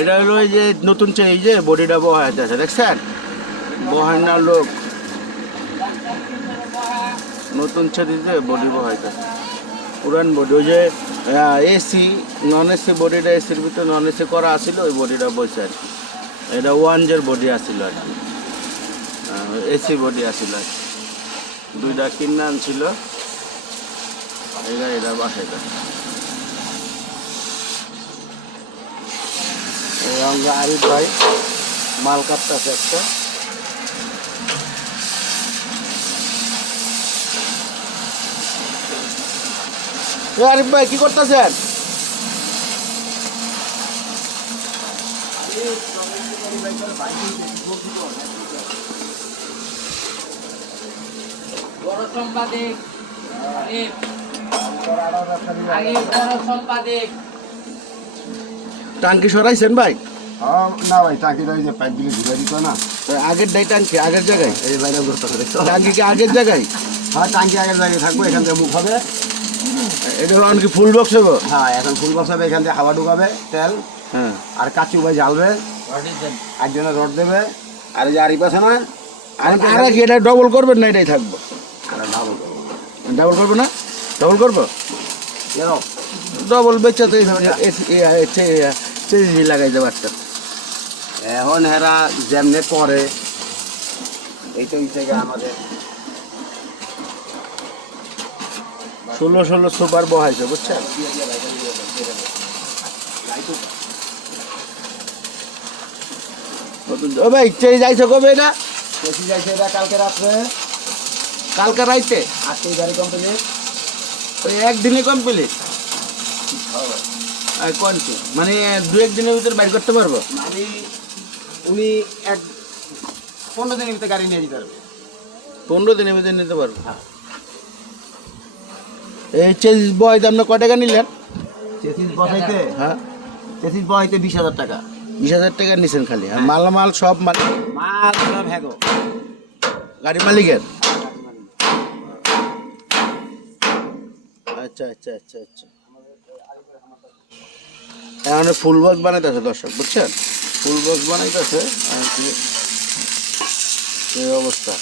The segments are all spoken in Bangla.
এটা হলো এই যে নতুন এই যে বডিটা বহাইতে আছে দেখছেন? বহান না লোক। নতুন ছেড়িতে বডি বহাইতে পুরান বডি, ওই যে এসি নন এসি বডিটা এসির ভিতরে নন এসি করা আছিল, ওই বডিটা বসে আর কি। এটা ওয়ান জের বডি আছিল আর কি। এসি বডি আছিল আর। দুইটা কিনে আনছিল এটা এটা বাসাইটা এই আরিফ ভাই মাল কাটতেছে একটা। আরিফ ভাই কি করতেছেন? বড় সম্পাদক আরিফ। বড় সম্পাদক। টাঙ্কি সরাইছেন ভাই? না ভাই টাকিটা ওই যে পাইপগুলি ঘুরে দিত না। আগের ডাই টাঙ্কি আগের জায়গায়? এই বাইরে ঘুরতে টাঙ্কি কি আগের জায়গায়? হ্যাঁ টাঙ্কি আগের জায়গায় থাকব এখান থেকে মুখ হবে। এটা হলো কি ফুল বক্স হবে? হ্যাঁ এখন ফুল বসাবে এখান থেকে হাওয়া ঢুকাবে তেল। হ্যাঁ। আর কাচু ভাই জ্বালবে। একজনে রড দেবে। আর যে আরিফ আছে না আর আর কি এটা ডবল করবেন না এটাই থাকব? আর ডাবল করব। ডাবল করব না? ডবল করব? ডবল বেচা তো চেঞ্জ লাগাই দেবো একটা এখন এরা যেমনে করে এই তো এই থেকে আমাদের। ষোলো ষোলো সুপার বহাইছে বুঝছেন? ও ভাই চেয়ে যাইছো কবে এটা? যাইছে এটা কালকে রাত্রে। কালকে রাইতে? আজকে গাড়ি কোম্পানি ওই একদিনে কমপ্লিট? মানে দু এক দিনের ভিতরে বাইর করতে পারব? আমি উনি এক পনেরো দিনের ভিতরে গাড়ি নিয়ে যেতে পারবে। পনেরো দিনের ভিতরে নিতে পারব? এই চেঞ্জ বয় আপনার ক টাকা নিলেন? চেসিস বসাইতে হ্যাঁ। চেসিস বসাইতে বিশ হাজার টাকা। বিশ হাজার টাকা নিছেন খালি। আর মালামাল সব মাল মাল সব হ্যাগো গাড়ি মালিকের? আচ্ছা আচ্ছা আচ্ছা আচ্ছা। এখন ফুল বক্স বানাইতেছে দর্শক বুঝছেন? ফুল বক্স বানাইতেছে আর কি এই অবস্থা।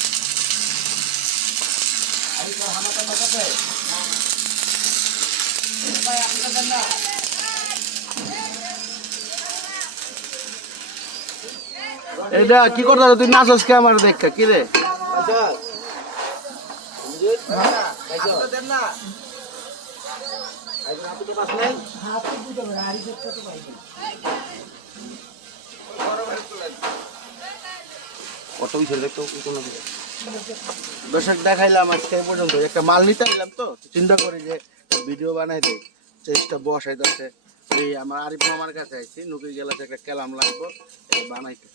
এটা কি করতে তুই নাচস কে আমার দেখা? কি রে? অটো ছেড়ে দেখতো কোনো দর্শক, দেখাইলাম আজকে পর্যন্ত। একটা মাল নিতে আইলাম তো, চিন্তা করি যে ভিডিও বানাই দেই। চেষ্টা বসাইতেছে এই আমার আরিফ মামার কাছে আইছি নুকি গেলাতে একটা কেলাম লাগবো বানাইতে।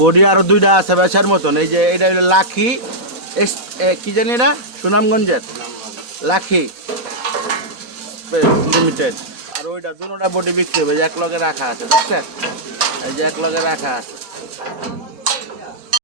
বডি আরও দুইটা আছে বেচার মতন। এই যে, এটা হলো লাখি। কি জানি এটা? সুনামগঞ্জের। লাখি। লিমিটেড আর ওইটা দুটা বডি বিক্রি হবে এক লগে রাখা আছে, বুঝছেন? এই যে এক লগে রাখা আছে।